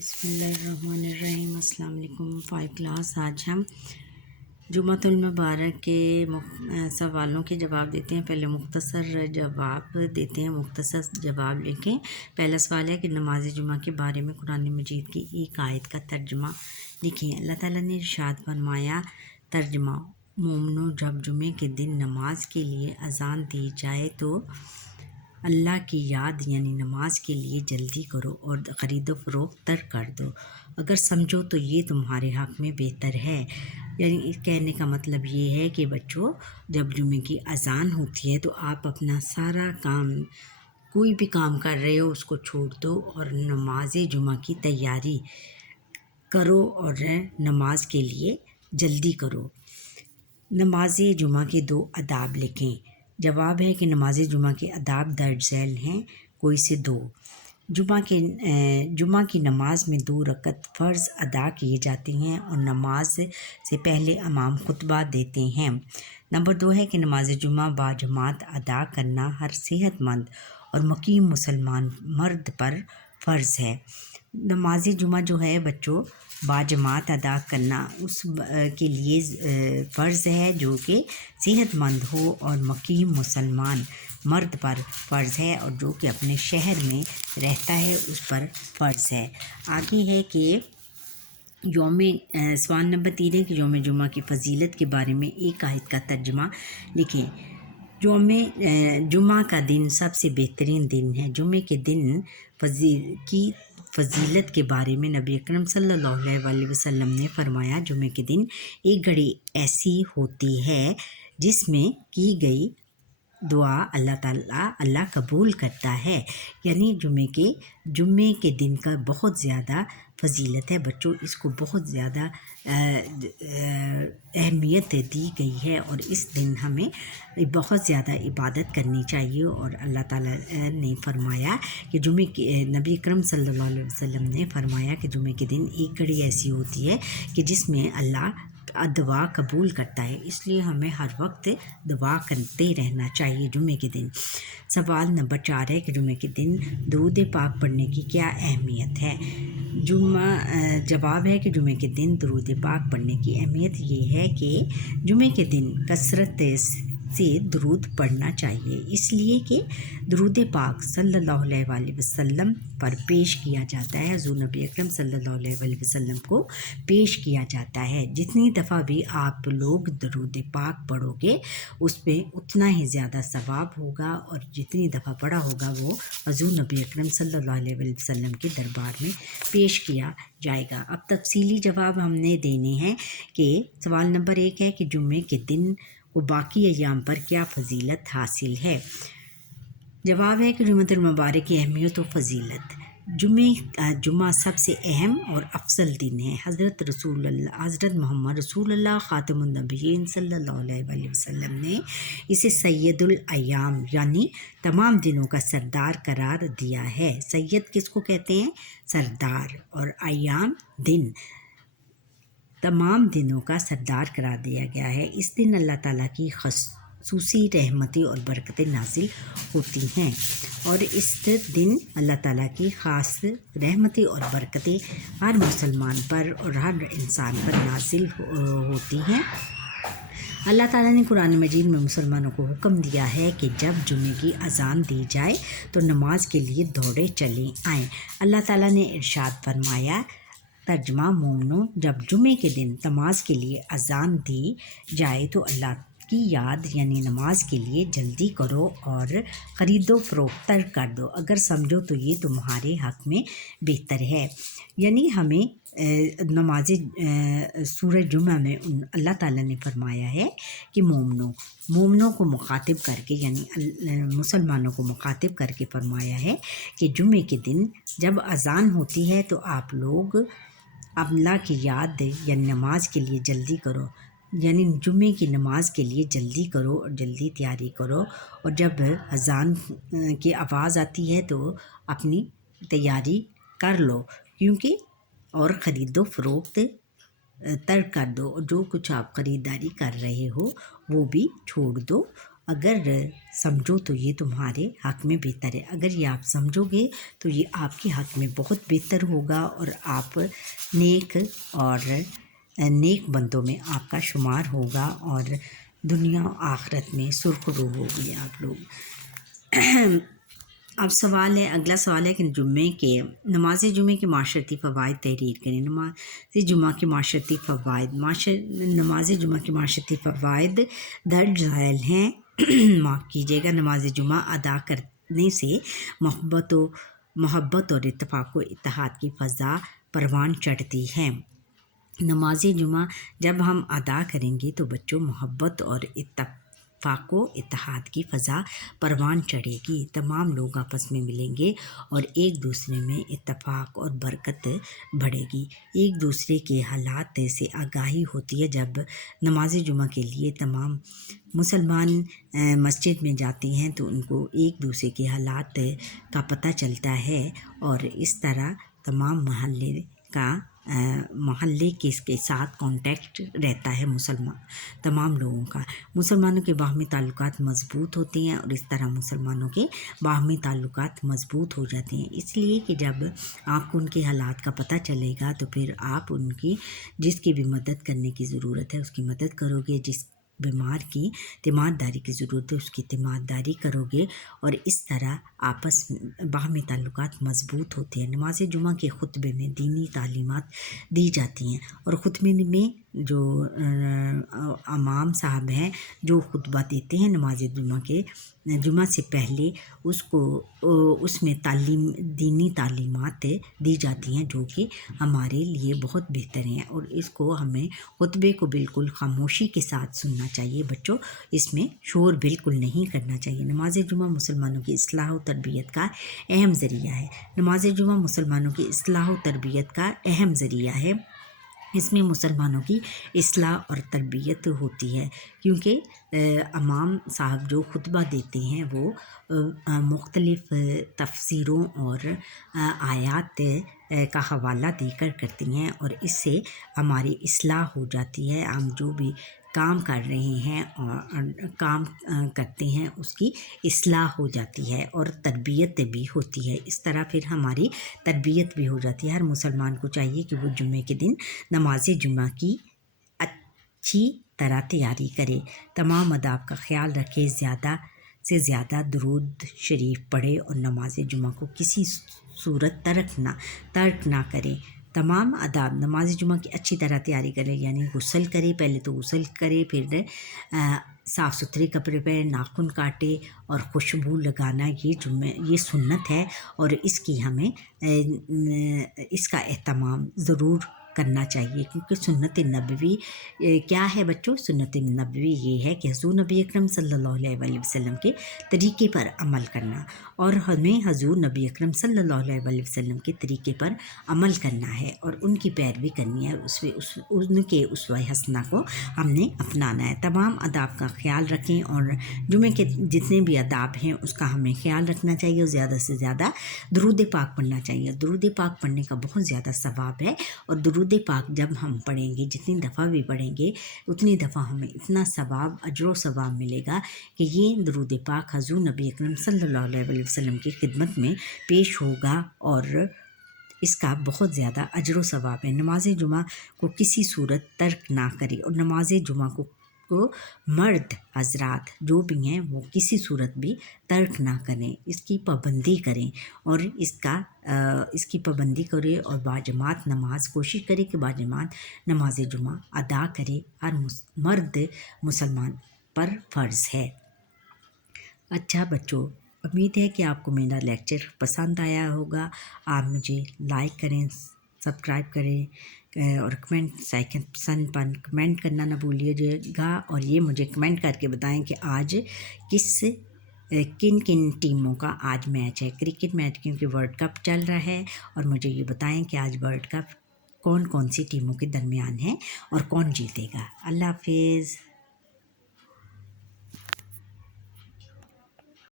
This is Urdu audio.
بسم اللہ الرحمن الرحیم۔ السلام علیکم 5 کلاس۔ آج ہم جمعۃ المبارک کے سوالوں کے جواب دیتے ہیں۔ پہلے مختصر جواب دیتے ہیں، مختصر جواب لکھیں۔ پہلا سوال ہے کہ نماز جمعہ کے بارے میں قرآن مجید کی ایک آیت کا ترجمہ لکھیں۔ اللہ تعالیٰ نے ارشاد فرمایا، ترجمہ: مومنو، جب جمعے کے دن نماز کے لیے اذان دی جائے تو اللہ کی یاد یعنی نماز کے لیے جلدی کرو اور خرید و فروخت ترک کر دو، اگر سمجھو تو یہ تمہارے حق میں بہتر ہے۔ یعنی کہنے کا مطلب یہ ہے کہ بچوں، جب جمعے کی اذان ہوتی ہے تو آپ اپنا سارا کام، کوئی بھی کام کر رہے ہو اس کو چھوڑ دو اور نماز جمعہ کی تیاری کرو اور نماز کے لیے جلدی کرو۔ نماز جمعہ کے 2 آداب لکھیں۔ جواب ہے کہ نماز جمعہ کے آداب درج ذیل ہیں، کوئی سے 2۔ جمعہ کی نماز میں 2 رکعت فرض ادا کیے جاتے ہیں اور نماز سے پہلے امام خطبہ دیتے ہیں۔ نمبر 2 ہے کہ نماز جمعہ باجماعت ادا کرنا ہر صحت مند اور مقیم مسلمان مرد پر فرض ہے۔ نماز جمعہ جو ہے بچوں، باجماعت ادا کرنا اس کے لیے فرض ہے جو کہ صحت مند ہو اور مقیم مسلمان مرد پر فرض ہے، اور جو کہ اپنے شہر میں رہتا ہے اس پر فرض ہے۔ آگے ہے کہ سوال نمبر 3 ہے کہ یوم جمعہ کی فضیلت کے بارے میں ایک آیت کا ترجمہ لکھیں۔ جمعہ کا دن سب سے بہترین دن ہے۔ جمعے کے دن کی فضیلت کے بارے میں نبی اکرم صلی اللہ علیہ وسلم نے فرمایا، جمعے کے دن ایک گھڑی ایسی ہوتی ہے جس میں کی گئی دعا اللہ قبول کرتا ہے۔ یعنی جمعے کے دن کا بہت زیادہ فضیلت ہے بچوں، اس کو بہت زیادہ اہمیت دی گئی ہے اور اس دن ہمیں بہت زیادہ عبادت کرنی چاہیے۔ اور اللہ تعالیٰ نے فرمایا کہ نبی اکرم صلی اللہ علیہ وسلم نے فرمایا کہ جمعے کے دن ایک گھڑی ایسی ہوتی ہے کہ جس میں اللہ دعا قبول کرتا ہے، اس لیے ہمیں ہر وقت دعا کرتے رہنا چاہیے جمعے کے دن۔ سوال نمبر 4 ہے کہ جمعے کے دن درود پاک پڑھنے کی کیا اہمیت ہے؟ جواب ہے کہ جمعے کے دن درود پاک پڑھنے کی اہمیت یہ ہے کہ جمعے کے دن کثرت سے درود پڑھنا چاہیے، اس لیے کہ درود پاک صلی اللہ علیہ وسلم پر پیش کیا جاتا ہے، حضور نبی اکرم صلی اللہ علیہ وسلم کو پیش کیا جاتا ہے۔ جتنی دفعہ بھی آپ لوگ درود پاک پڑھو گے اس پہ اتنا ہی زیادہ ثواب ہوگا، اور جتنی دفعہ پڑھا ہوگا وہ حضور نبی اکرم صلی اللہ علیہ وسلم کے دربار میں پیش کیا جائے گا۔ اب تفصیلی جواب ہم نے دینے ہیں کہ سوال نمبر 1 ہے کہ جمعے کے دن و باقی ایام پر کیا فضیلت حاصل ہے؟ جواب ہے کہ جمعۃ المبارک کی اہمیت و فضیلت۔ جمعہ سب سے اہم اور افضل دن ہے۔ حضرت محمد رسول اللہ خاتم النبیین صلی اللہ علیہ وسلم نے اسے سید الایام یعنی تمام دنوں کا سردار قرار دیا ہے۔ سید کس کو کہتے ہیں؟ سردار، اور ایام دن، تمام دنوں کا سردار قرار دیا گیا ہے۔ اس دن اللہ تعالیٰ کی خصوصی رحمتیں اور برکتیں نازل ہوتی ہیں، اور اس دن اللہ تعالیٰ کی خاص رحمتیں اور برکتیں ہر مسلمان پر اور ہر انسان پر نازل ہوتی ہیں۔ اللہ تعالیٰ نے قرآن مجید میں مسلمانوں کو حکم دیا ہے کہ جب جمعے کی اذان دی جائے تو نماز کے لیے دوڑے چلے آئیں۔ اللہ تعالیٰ نے ارشاد فرمایا، ترجمہ: مومنو، جب جمعے کے دن نماز کے لیے اذان دی جائے تو اللہ کی یاد یعنی نماز کے لیے جلدی کرو اور خرید و فروخت ترک کر دو، اگر سمجھو تو یہ تمہارے حق میں بہتر ہے۔ یعنی ہمیں نماز سورہ جمعہ میں اللہ تعالیٰ نے فرمایا ہے کہ مومنوں کو مخاطب کر کے یعنی مسلمانوں کو مخاطب کر کے فرمایا ہے کہ جمعے کے دن جب اذان ہوتی ہے تو آپ لوگ اللہ کی یاد یعنی نماز کے لیے جلدی کرو، یعنی جمعے کی نماز کے لیے جلدی کرو اور جلدی تیاری کرو، اور جب اذان کی آواز آتی ہے تو اپنی تیاری کر لو، کیونکہ اور خرید و فروخت ترک کر دو، اور جو کچھ آپ خریداری کر رہے ہو وہ بھی چھوڑ دو، اگر سمجھو تو یہ تمہارے حق میں بہتر ہے، اگر یہ آپ سمجھو گے تو یہ آپ کے حق میں بہت بہتر ہوگا اور آپ نیک بندوں میں آپ کا شمار ہوگا اور دنیا و آخرت میں سرخرو ہوگی آپ لوگ۔ اب اگلا سوال ہے کہ نماز جمعے کے معاشرتی فوائد تحریر کریں۔ نماز جمعہ کے معاشرتی فوائد نماز جمعہ کے معاشرتی فوائد درج ذیل ہیں۔ معاف کیجیے گا، نماز جمعہ ادا کرنے سے محبت اور اتفاق و اتحاد کی فضا پروان چڑھتی ہے۔ نماز جمعہ جب ہم ادا کریں گے تو بچوں محبت اور اتفاق و اتحاد کی فضا پروان چڑھے گی، تمام لوگ آپس میں ملیں گے اور ایک دوسرے میں اتفاق اور برکت بڑھے گی، ایک دوسرے کے حالات سے آگاہی ہوتی ہے۔ جب نماز جمعہ کے لیے تمام مسلمان مسجد میں جاتے ہیں تو ان کو ایک دوسرے کے حالات کا پتہ چلتا ہے اور اس طرح تمام محلے کے ساتھ کانٹیکٹ رہتا ہے تمام لوگوں کا، مسلمانوں کے باہمی تعلقات مضبوط ہوتے ہیں اور اس طرح مسلمانوں کے باہمی تعلقات مضبوط ہو جاتے ہیں، اس لیے کہ جب آپ کو ان کے حالات کا پتہ چلے گا تو پھر آپ ان کی جس کی بھی مدد کرنے کی ضرورت ہے اس کی مدد کرو گے، جس بیمار کی تیمارداری کی ضرورت ہے اس کی تیمارداری کرو گے اور اس طرح آپس باہمی تعلقات مضبوط ہوتے ہیں۔ نماز جمعہ کے خطبے میں دینی تعلیمات دی جاتی ہیں اور خطبے میں جو امام صاحب ہیں جو خطبہ دیتے ہیں نماز جمعہ سے پہلے اس میں دینی تعلیمات دی جاتی ہیں جو کہ ہمارے لیے بہت بہتر ہیں اور اس کو ہمیں خطبے کو بالکل خاموشی کے ساتھ سننا چاہیے بچوں، اس میں شور بالکل نہیں کرنا چاہیے۔ نماز جمعہ مسلمانوں کی اصلاح و تربیت کا اہم ذریعہ ہے۔ نماز جمعہ مسلمانوں کی اصلاح و تربیت کا اہم ذریعہ ہے، اس میں مسلمانوں کی اصلاح اور تربیت ہوتی ہے کیونکہ امام صاحب جو خطبہ دیتے ہیں وہ مختلف تفسیروں اور آیات کا حوالہ دے کر کرتی ہیں اور اس سے ہماری اصلاح ہو جاتی ہے، ہم جو بھی کام کر رہے ہیں اور کام کرتے ہیں اس کی اصلاح ہو جاتی ہے اور تربیت بھی ہوتی ہے، اس طرح پھر ہماری تربیت بھی ہو جاتی ہے۔ ہر مسلمان کو چاہیے کہ وہ جمعے کے دن نماز جمعہ کی اچھی طرح تیاری کرے، تمام آداب کا خیال رکھے، زیادہ سے زیادہ درود شریف پڑھے اور نماز جمعہ کو کسی صورت ترک نہ کرے۔ تمام آداب نماز جمعہ کی اچھی طرح تیاری کرے، یعنی غسل کرے، پہلے تو غسل کرے، پھر صاف ستھرے کپڑے پہنے، ناخن کاٹے اور خوشبو لگانا یہ سنت ہے اور اس کا اہتمام ضرور کرنا چاہیے کیونکہ سنت نبوی کیا ہے بچوں؟ سنت نبوی یہ ہے کہ حضور نبی اکرم صلی اللہ علیہ وسلم کے طریقے پر عمل کرنا اور ہمیں حضور نبی اکرم صلی اللہ علیہ وسلم کے طریقے پر عمل کرنا ہے اور ان کی پیروی کرنی ہے، ان کے اسوہ حسنہ کو ہم نے اپنانا ہے۔ تمام آداب کا خیال رکھیں اور جمعے کے جتنے بھی آداب ہیں اس کا ہمیں خیال رکھنا چاہیے اور زیادہ سے زیادہ درود پاک پڑھنا چاہیے۔ درود پاک پڑھنے کا بہت زیادہ ثواب ہے اور درود پاک جب ہم پڑھیں گے جتنی دفعہ بھی پڑھیں گے اتنی دفعہ ہمیں اتنا ثواب اجر و ثواب ملے گا کہ یہ درود پاک حضور نبی اکرم صلی اللہ علیہ وسلم کی خدمت میں پیش ہوگا اور اس کا بہت زیادہ اجر و ثواب ہے۔ نماز جمعہ کو کسی صورت ترک نہ کرے اور نماز جمعہ کو مرد حضرات جو بھی ہیں وہ کسی صورت بھی ترک نہ کریں، اس کی پابندی کریں اور اس کی پابندی کرے اور باجماعت نماز کوشش کرے کہ باجماعت نماز جمعہ ادا کرے، ہر مرد مسلمان پر فرض ہے۔ اچھا بچوں، امید ہے کہ آپ کو میرا لیکچر پسند آیا ہوگا، آپ مجھے لائک کریں، سبسکرائب کریں اور سیکشن پر کمنٹ کرنا نہ بھولیے گا اور یہ مجھے کمنٹ کر کے بتائیں کہ آج کن ٹیموں کا آج میچ ہے، کرکٹ میچ کیونکہ ورلڈ کپ چل رہا ہے اور مجھے یہ بتائیں کہ آج ورلڈ کپ کون سی ٹیموں کے درمیان ہے اور کون جیتے گا۔ اللہ حافظ۔